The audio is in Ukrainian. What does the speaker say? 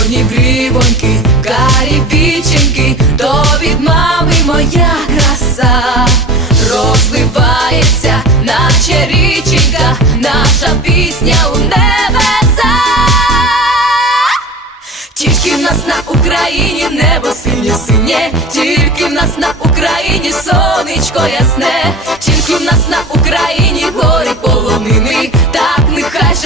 Чорні брівоньки, карі віченьки, то від мами моя краса. Розливається, наче річенька, наша пісня у небеса. Тільки в нас на Україні небо синє синє, тільки в нас на Україні сонечко ясне, тільки в нас на Україні гори полонини,